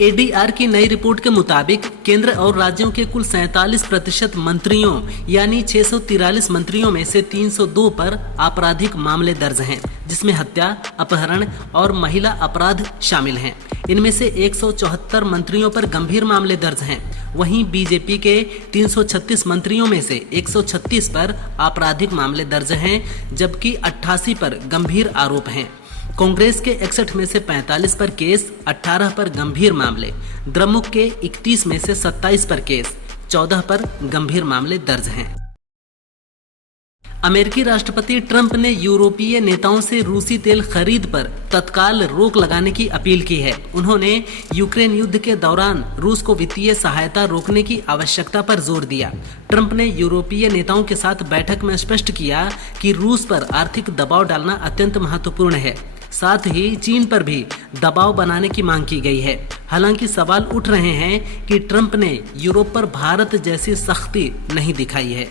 ADR की नई report के मुताबिक केंद्र और राज्यों के कुल 47% मंत्रियों यानी 643 मंत्रियों में से 302 पर आपराधिक मामले दर्ज हैं, जिसमें हत्या, अपहरण और महिला अपराध शामिल हैं। इनमें से 174 मंत्रियों पर गंभीर मामले दर्ज हैं। वहीं बीजेपी के 336 मंत्रियों में से 136 पर आपराधिक मामले दर्ज हैं, जबकि 88 पर गंभीर आरोप हैं। कांग्रेस के 61 में से 45 पर केस, 18 पर गंभीर मामले, द्रमुक के 31 में से 27 पर केस, 14 पर गंभीर मामले दर्ज हैं। अमेरिकी राष्ट्रपति ट्रंप ने यूरोपीय नेताओं से रूसी तेल खरीद पर तत्काल रोक लगाने की अपील की है। उन्होंने यूक्रेन युद्ध के दौरान रूस को वित्तीय सहायता रोकने की आवश्यकता पर जोर दिया। ट्रंप ने यूरोपीय नेताओं के साथ बैठक में स्पष्ट किया कि रूस पर आर्थिक दबाव डालना अत्यंत महत्वपूर्ण है। साथ ही चीन पर भी दबाव बनाने की मांग की गई है। हालांकि सवाल उठ रहे हैं कि ट्रंप ने यूरोप पर भारत जैसी सख्ती नहीं दिखाई है।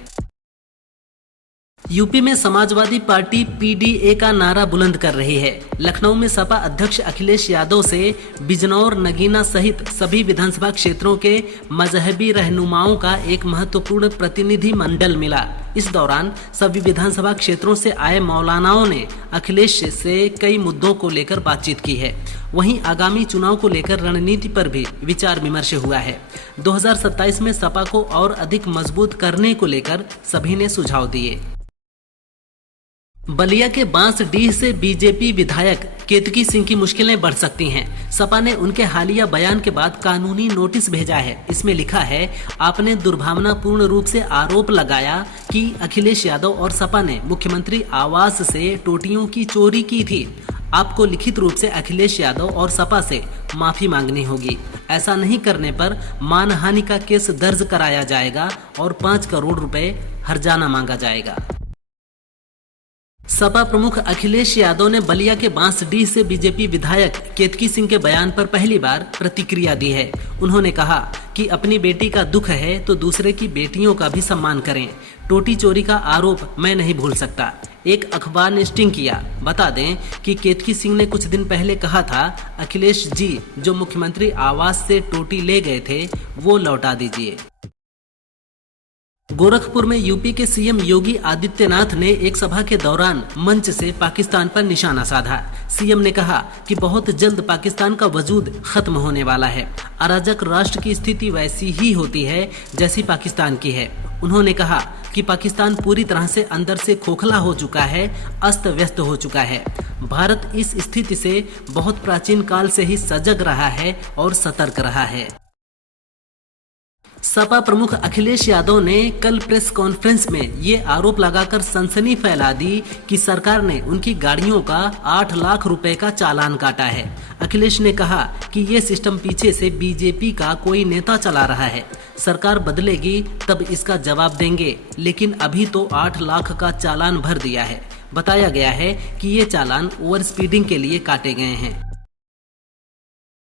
यूपी में समाजवादी पार्टी पीडीए का नारा बुलंद कर रही है। लखनऊ में सपा अध्यक्ष अखिलेश यादव से बिजनौर, नगीना सहित सभी विधानसभा क्षेत्रों के मजहबी रहनुमाओं का एक महत्वपूर्ण प्रतिनिधि मंडल मिला। इस दौरान सभी विधानसभा क्षेत्रों से आए मौलानाओं ने अखिलेश से कई मुद्दों को लेकर बातचीत की है। वहीं आगामी चुनाव को लेकर रणनीति पर भी विचार विमर्श हुआ है। 2027 में सपा को और अधिक मजबूत करने को लेकर सभी ने सुझाव दिए। बलिया के बांसडीह से बीजेपी विधायक केतकी सिंह की मुश्किलें बढ़ सकती हैं। सपा ने उनके हालिया बयान के बाद कानूनी नोटिस भेजा है। इसमें लिखा है, आपने दुर्भावनापूर्ण रूप से आरोप लगाया कि अखिलेश यादव और सपा ने मुख्यमंत्री आवास से टोटियों की चोरी की थी। आपको लिखित रूप से अखिलेश यादव और सपा से माफी मांगनी होगी। ऐसा नहीं करने पर मानहानि का केस दर्ज कराया जाएगा और 5 करोड़ रुपए हर्जाना मांगा जाएगा। सपा प्रमुख अखिलेश यादव ने बलिया के बांसडीह से बीजेपी विधायक केतकी सिंह के बयान पर पहली बार प्रतिक्रिया दी है। उन्होंने कहा कि अपनी बेटी का दुख है तो दूसरे की बेटियों का भी सम्मान करें। टोटी चोरी का आरोप मैं नहीं भूल सकता। एक अखबार ने स्टिंग किया। बता दें कि केतकी सिंह ने कुछ दिन पहले कहा था, अखिलेश जी जो मुख्यमंत्री आवास से टोटी ले गए थे वो लौटा दीजिए। गोरखपुर में यूपी के सीएम योगी आदित्यनाथ ने एक सभा के दौरान मंच से पाकिस्तान पर निशाना साधा। सीएम ने कहा कि बहुत जल्द पाकिस्तान का वजूद खत्म होने वाला है। अराजक राष्ट्र की स्थिति वैसी ही होती है जैसी पाकिस्तान की है। उन्होंने कहा कि पाकिस्तान पूरी तरह से अंदर से खोखला हो चुका है, अस्त व्यस्त हो चुका है। भारत इस स्थिति से बहुत प्राचीन काल से ही सजग रहा है और सतर्क रहा है। सपा प्रमुख अखिलेश यादव ने कल प्रेस कॉन्फ्रेंस में ये आरोप लगाकर सनसनी फैला दी कि सरकार ने उनकी गाड़ियों का 8 लाख रुपए का चालान काटा है। अखिलेश ने कहा कि ये सिस्टम पीछे से बीजेपी का कोई नेता चला रहा है। सरकार बदलेगी तब इसका जवाब देंगे, लेकिन अभी तो 8 लाख का चालान भर दिया है। बताया गया है कि ये चालान ओवर स्पीडिंग के लिए काटे गए हैं।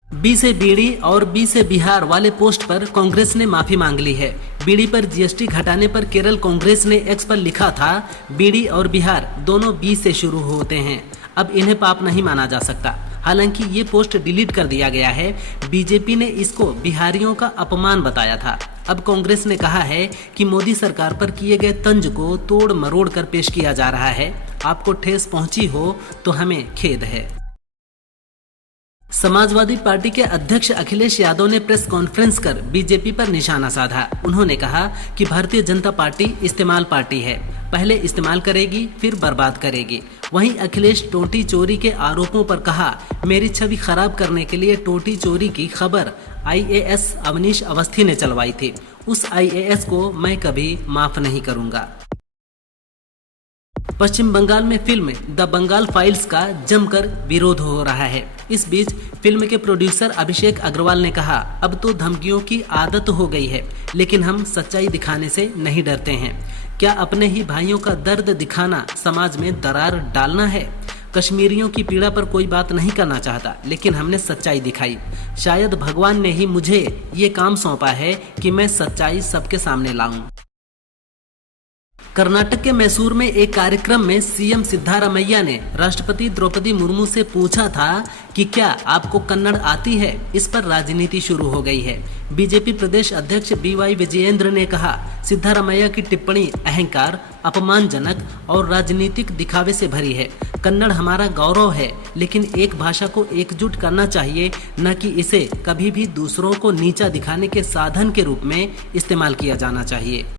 बी से बीड़ी और बी से बिहार वाले पोस्ट पर कांग्रेस ने माफी मांग ली है। बीड़ी पर जीएसटी घटाने पर केरल कांग्रेस ने एक्स पर लिखा था, बीड़ी और बिहार दोनों बी से शुरू होते हैं, अब इन्हें पाप नहीं माना जा सकता। हालांकि ये पोस्ट डिलीट कर दिया गया है। बीजेपी ने इसको बिहारियों का अपमान बताया था। अब कांग्रेस ने कहा है कि मोदी सरकार पर किए गए तंज को तोड़ मरोड़ कर पेश किया जा रहा है। आपको ठेस पहुंची हो तो हमें खेद है। समाजवादी पार्टी के अध्यक्ष अखिलेश यादव ने प्रेस कॉन्फ्रेंस कर बीजेपी पर निशाना साधा। उन्होंने कहा कि भारतीय जनता पार्टी इस्तेमाल पार्टी है, पहले इस्तेमाल करेगी फिर बर्बाद करेगी। वहीं अखिलेश टोटी चोरी के आरोपों पर कहा, मेरी छवि खराब करने के लिए टोटी चोरी की खबर आईएएस अवनीश अवस्थी ने चलवाई थी। उस आईएएस को मैं कभी माफ नहीं करूंगा। पश्चिम बंगाल में फिल्म द बंगाल फाइल्स का जमकर विरोध हो रहा है। इस बीच फिल्म के प्रोड्यूसर अभिषेक अग्रवाल ने कहा, अब तो धमकियों की आदत हो गई है, लेकिन हम सच्चाई दिखाने से नहीं डरते हैं। क्या अपने ही भाइयों का दर्द दिखाना समाज में दरार डालना है? कश्मीरियों की पीड़ा पर कोई बात नहीं करना चाहता, लेकिन हमने सच्चाई दिखाई। शायद भगवान ने ही मुझे ये काम सौंपा है कि मैं सच्चाई सबके सामने लाऊं। कर्नाटक के मैसूर में एक कार्यक्रम में सीएम सिद्धारमैया ने राष्ट्रपति द्रौपदी मुर्मू से पूछा था कि क्या आपको कन्नड़ आती है। इस पर राजनीति शुरू हो गई है। बीजेपी प्रदेश अध्यक्ष बीवाई विजयेंद्र ने कहा, सिद्धारमैया की टिप्पणी अहंकार, अपमानजनक और राजनीतिक दिखावे से भरी है। कन्नड़ हमारा गौरव है, लेकिन एक भाषा को एकजुट करना चाहिए, न कि इसे कभी भी दूसरों को नीचा दिखाने के साधन के रूप में इस्तेमाल किया जाना चाहिए।